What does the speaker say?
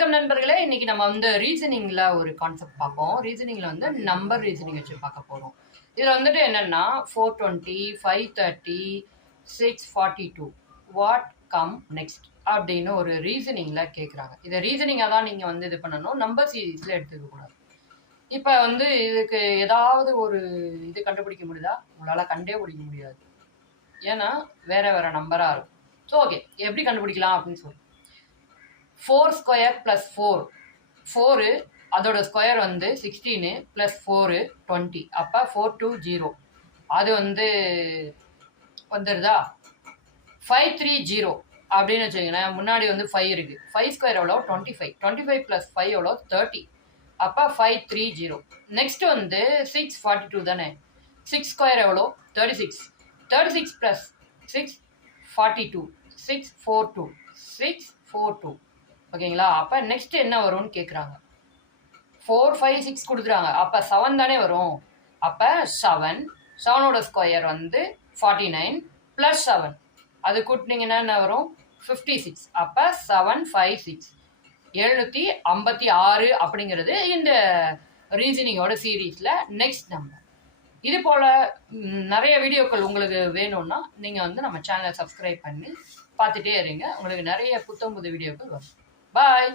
வணக்கம் நண்பர்களே. இன்னைக்கு நம்ம ரீசனிங்ல ஒரு கான்செப்ட் பார்ப்போம். ரீசனிங்ல நம்பர் ரீசனிங் வச்சு பார்க்க போறோம். இதுல என்னன்னா 420, 530, 642 வாட் கம் நெக்ஸ்ட் அப்படின்னு ஒரு ரீசனிங்ல கேட்குறாங்க. இதை ரீசனிங்கா தான் நீங்க இது பண்ணணும், நம்பர் சீரீஸ்ல எடுத்துக்க கூடாது. இப்ப இதுக்கு ஏதாவது ஒரு இது கண்டுபிடிக்க முடியுதா? உங்களால கண்டே பிடிக்க முடியாது. ஏன்னா வேற வேற நம்பரா இருக்கும். ஸோ ஓகே, எப்படி கண்டுபிடிக்கலாம் அப்படின்னு சொல்லி 4 ஸ்கொயர் ப்ளஸ் 4 அதோட ஸ்கொயர் 16 ப்ளஸ் 4 20. அப்போ 420 அது வந்துடுதா? 530 அப்படின்னு வச்சுக்கோங்களேன். முன்னாடி 5 இருக்கு. 5 ஸ்கொயர் எவ்வளோ? 25. 25 ப்ளஸ் 5 எவ்வளோ? 30. அப்போ 530. நெக்ஸ்ட் 642 தானே. 6 ஸ்கொயர் எவ்வளோ? 36. 36 ப்ளஸ் 6 42. 642. 642. ஓகேங்களா? அப்போ நெக்ஸ்ட் என்ன வரும்னு கேட்குறாங்க. 4, 5, 6 கொடுத்துறாங்க. அப்போ 7 தானே வரும். அப்போ 7ஓட ஸ்கொயர் 49 ப்ளஸ் 7 அது கூட்டினீங்கன்னா என்ன வரும்? 56. அப்போ 756 756 அப்படிங்கிறது இந்த ரீசனிங்கோட சீரீஸில் நெக்ஸ்ட் நம்பர். இது போல் நிறைய வீடியோக்கள் உங்களுக்கு வேணும்னா நீங்கள் நம்ம சேனலை சப்ஸ்கிரைப் பண்ணி பார்த்துட்டே இருங்க. உங்களுக்கு நிறைய புத்தம் புது வீடியோக்கள் வரும். Bye.